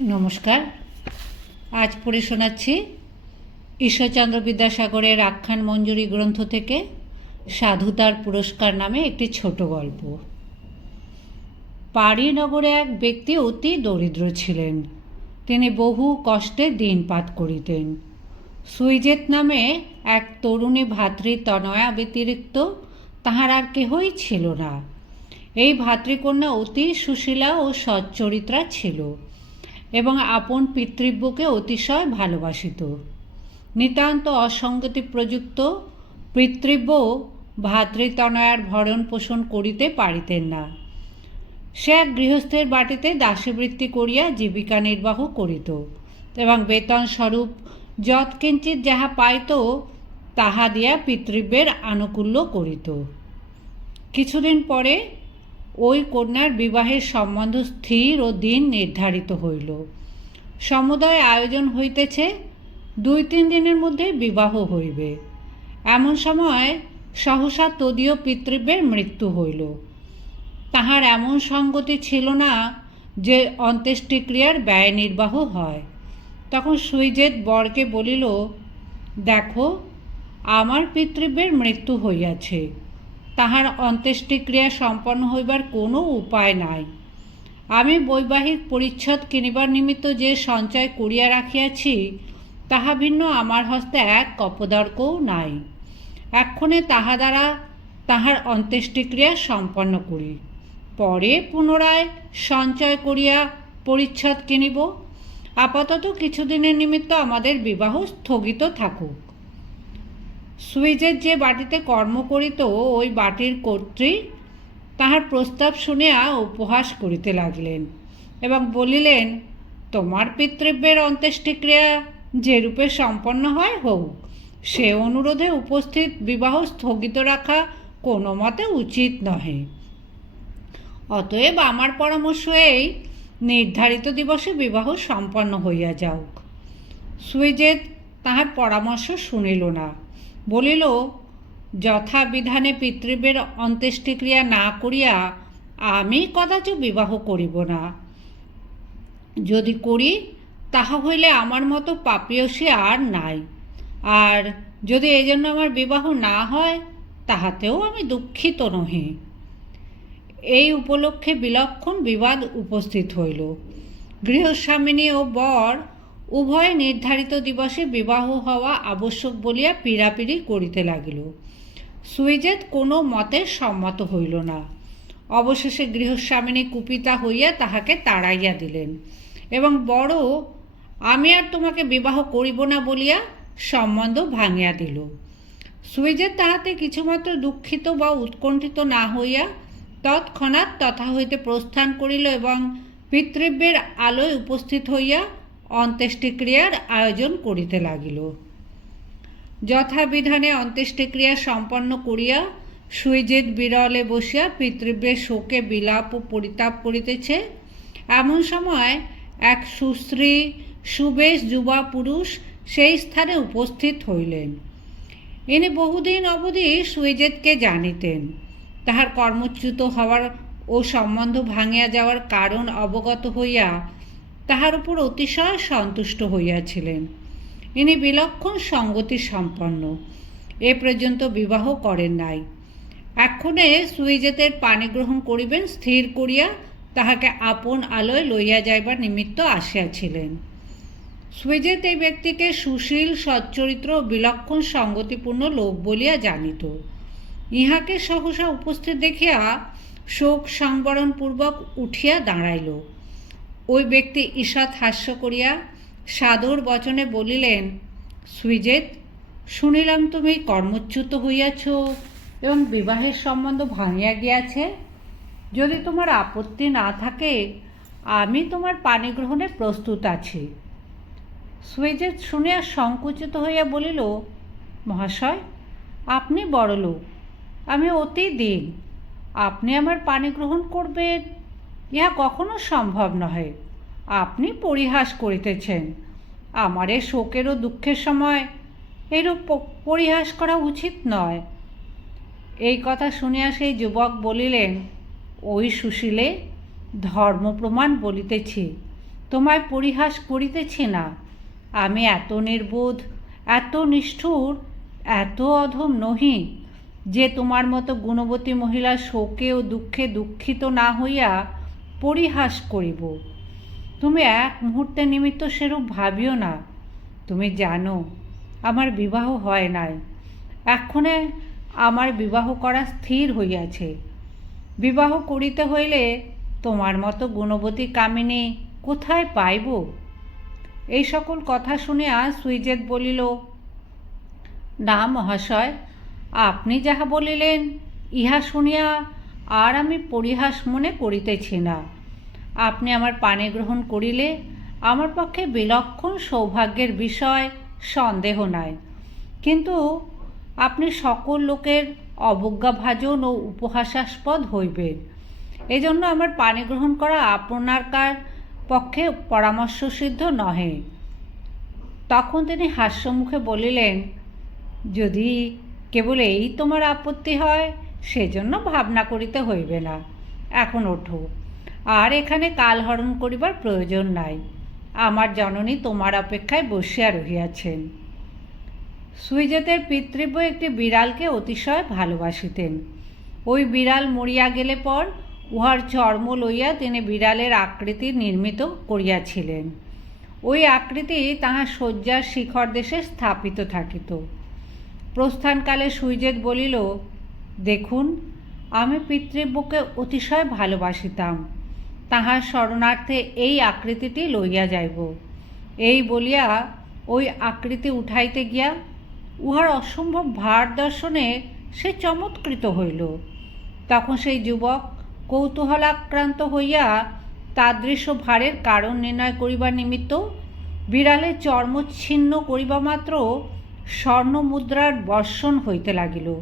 নমস্কার। আজ পড়ে শোনাচ্ছি ঈশ্বরচন্দ্র বিদ্যাসাগরের আখ্যান মঞ্জুরি গ্রন্থ থেকে সাধুতার পুরস্কার নামে একটি ছোট গল্প। পাড়িনগরে এক ব্যক্তি অতি দরিদ্র ছিলেন। তিনি বহু কষ্টে দিনপাত করিতেন। সুইজেত নামে এক তরুণী ভাতৃ তনয়া ব্যতিরিক্ত তাহার আর কেহই ছিল না। এই ভাতৃকন্যা অতি সুশীলা ও সচ্চরিত্রা ছিল। এবং আপন পিতৃব্যকে অতিশয় ভালোবাসিত। নিতান্ত অসঙ্গতি প্রযুক্ত পিতৃব্য ভাতৃতনয়ার ভরণ পোষণ করিতে পারিতেন না। সে এক গৃহস্থের বাটিতে দাসীবৃত্তি করিয়া জীবিকা নির্বাহ করিত এবং বেতন স্বরূপ যৎকিঞ্চিত যাহা পাইত, তাহা দিয়া পিতৃব্যের আনুকূল্য করিত। কিছুদিন পরে ওই কন্যার বিবাহের সম্বন্ধ স্থির ও দিন নির্ধারিত হইল। সমুদয় আয়োজন হইতেছে, দুই তিন দিনের মধ্যে বিবাহ হইবে। এমন সময় সহসা তদীয় পিতৃব্যের মৃত্যু হইল। তাহার এমন সঙ্গতি ছিল না যে অন্ত্যেষ্টিক্রিয়ার ব্যয় নির্বাহ হয়। তখন সুইজেত বরকে বলিল, দেখো, আমার পিতৃব্যের মৃত্যু হইয়াছে। তাহার অন্ত্যেষ্টিক্রিয়া সম্পন্ন হইবার কোনো উপায় নাই। আমি বৈবাহিক পরিচ্ছদ কিনিবার নিমিত্ত যে সঞ্চয় করিয়া রাখিয়াছি, তাহা ভিন্ন আমার হস্তে এক কপদর্কও নাই। এক্ষণে তাহা দ্বারা তাহার অন্ত্যেষ্টিক্রিয়া সম্পন্ন করি। পরে পুনরায় সঞ্চয় করিয়া পরিচ্ছদ কিনিব। আপাতত কিছুদিনের নিমিত্ত আমাদের বিবাহ স্থগিত থাকুক। সুইজের যে বাটিতে কর্ম করিত ওই বাটির কর্ত্রী তাহার প্রস্তাব শুনিয়া উপহাস করিতে লাগলেন এবং বলিলেন, তোমার পিতৃব্যের অন্ত্যেষ্টিক্রিয়া যেরূপে সম্পন্ন হয় হোক, সে অনুরোধে উপস্থিত বিবাহ স্থগিত রাখা কোনো মতে উচিত নহে। অতএব আমার পরামর্শ এই, নির্ধারিত দিবসে বিবাহ সম্পন্ন হইয়া যাওক সুইজেত তাহার পরামর্শ শুনিল না। বলিল, যথাবিধানে পিতৃবের অন্ত্যেষ্টিক্রিয়া না করিয়া আমি কদাচ বিবাহ করিব না। যদি করি, তাহা হইলে আমার মতো পাপিয়সী আর নাই। আর যদি এই জন্য আমার বিবাহ না হয়, তাহাতেও আমি দুঃখিত নহি এই উপলক্ষে বিলক্ষণ বিবাদ উপস্থিত হইল। গৃহস্বামিনী ও বর উভয় নির্ধারিত দিবসে বিবাহ হওয়া আবশ্যক বলিয়া পীড়াপিড়ি করিতে লাগিল। সুইজেত কোনো মতে সম্মত হইল না। অবশেষে গৃহস্বামিনী কুপিতা হইয়া তাহাকে তাড়াইয়া দিলেন এবং বড়, আমি আর তোমাকে বিবাহ করিব না বলিয়া সম্বন্ধ ভাঙিয়া দিল। সুইজের তাহাতে কিছুমাত্র দুঃখিত বা উৎকণ্ঠিত না হইয়া তৎক্ষণাৎ তথা হইতে প্রস্থান করিল এবং পিতৃব্যের আলোয় উপস্থিত হইয়া অন্ত্যেষ্টিক্রিয়ার আয়োজন করিতে লাগিল। যথাবিধানে অন্ত্যেষ্টিক্রিয়া সম্পন্ন করিয়া সুইজেত বিরলে বসিয়া পিতৃব্যের শোকে বিলাপ ও পরিতাপ করিতেছে। এমন সময় এক সুশ্রী সুবেশ যুবা পুরুষ সেই স্থানে উপস্থিত হইলেন। ইনি বহুদিন অবধি সুইজেতকে জানিতেন। তাহার কর্মচ্যুত হওয়ার ও সম্বন্ধ ভাঙিয়া যাওয়ার কারণ অবগত হইয়া তাহার উপর অতিশয় সন্তুষ্ট হইয়াছিলেন। ইনি বিলক্ষণ সঙ্গতি সম্পন্ন। এ পর্যন্ত বিবাহ করেন নাই। এক্ষণে সুইজেতের পানি গ্রহণ করিবেন, স্থির করিয়া তাহাকে আপন আলোয় লইয়া যাইবার নিমিত্ত আসিয়াছিলেন। সুইজেত এই ব্যক্তিকে সুশীল, সচ্চরিত্র বিলক্ষণ সঙ্গতিপূর্ণ লোক বলিয়া জানিত। ইহাকে সহসা উপস্থিত দেখিয়া শোক সংবরণপূর্বক উঠিয়া দাঁড়াইল। ওই ব্যক্তি ঈষৎ হাস্য করিয়া সাদর বচনে বলিলেন সুইজেত শুনিলাম তুমি কর্মচ্যুত হইয়াছ এবং বিবাহের সম্বন্ধ ভাঙিয়া গিয়াছে। যদি তোমার আপত্তি না থাকে, আমি তোমার পানি গ্রহণে প্রস্তুত আছি। সুইজেত শুনিয়া সংকুচিত হইয়া বলিল, মহাশয়, আপনি বড় লোক আমি অতি দিন। আপনি আমার পানি গ্রহণ করবেন ইহা কখনো সম্ভব নহে। আপনি পরিহাস করিতেছেন। আমার এ শোকের ও দুঃখের সময় এরূপ পরিহাস করা উচিত নয়। এই কথা শুনিয়া সেই যুবক বলিলেন, ওই সুশীলে ধর্ম প্রমাণ বলিতেছি, তোমায় পরিহাস করিতেছি না। আমি এত নির্বোধ, এত নিষ্ঠুর, এত অধম নহি যে তোমার মতো গুণবতী মহিলা শোকে ও দুঃখে দুঃখিত না হইয়া পরিহাস করিব। তুমি এক মুহূর্তে নিমিত্ত সেরূপ ভাবিও না। তুমি জানো, আমার বিবাহ হয় নাই। এক্ষণে আমার বিবাহ করা স্থির হইয়াছে। বিবাহ করিতে হইলে তোমার মতো গুণবতী কামিনী কোথায় পাইব? এই সকল কথা শুনিয়া সুইজেত বলিল, না মহাশয়, আপনি যাহা বলিলেন, ইহা শুনিয়া আর আমি পরিহাস মনে করিতেছি না। আপনি আমার পানে গ্রহণ করিলে আমার পক্ষে বিলক্ষণ সৌভাগ্যের বিষয় সন্দেহ নাই। কিন্তু আপনি সকল লোকের অবজ্ঞাভাজন ও উপহাসাস্পদ হইবেন। এজন্য আমার পানি গ্রহণ করা আপনারকার পক্ষে পরামর্শসিদ্ধ নহে। তখন তিনি হাস্যমুখে বলিলেন, যদি কেবল এই তোমার আপত্তি হয় সেজন্য ভাবনা করিতে হইবে না। এখন ওঠো। আর এখানে কালহরণ করিবার প্রয়োজন নাই। আমার জননী তোমার অপেক্ষায় বসিয়া রহিয়াছেন। সুইজেতের পিতৃব্য একটি বিড়ালকে অতিশয় ভালোবাসিতেন। ওই বিড়াল মরিয়া গেলে পর উহার চর্ম লইয়া তিনি বিড়ালের আকৃতি নির্মিত করিয়াছিলেন। ওই আকৃতি তাহার শয্যার শিখর দেশে স্থাপিত থাকিত। প্রস্থানকালে সুইজেত বলিল দেখুন, আমি পিতৃব্যকে অতিশয় ভালোবাসিতাম। তাহার শরণার্থে এই আকৃতিটি লইয়া যাইব। এই বলিয়া ওই আকৃতি উঠাইতে গিয়া উহার অসম্ভব ভার দর্শনে সে চমৎকৃত হইল। তখন সেই যুবক কৌতূহলাক্রান্ত হইয়া তাদৃশ্য ভারের কারণ নির্ণয় করিবার নিমিত্ত বিড়ালের চর্মচ্ছিন্ন করিবা মাত্র স্বর্ণ মুদ্রার বর্ষণ হইতে লাগিল।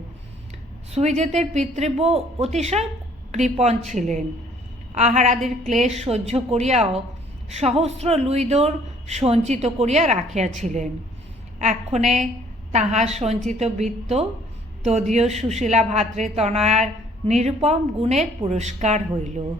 সুইজেতের পিতৃব্য অতিশয় কৃপণ ছিলেন। আহারাদির ক্লেশ সহ্য করিয়াও সহস্র লুইদোর সঞ্চিত করিয়া রাখিয়াছিলেন। এক্ষণে তাহার সঞ্চিত বৃত্ত, তদীয় সুশীলা ভাত্রে তনয়ার নিরুপম গুণের পুরস্কার হইল।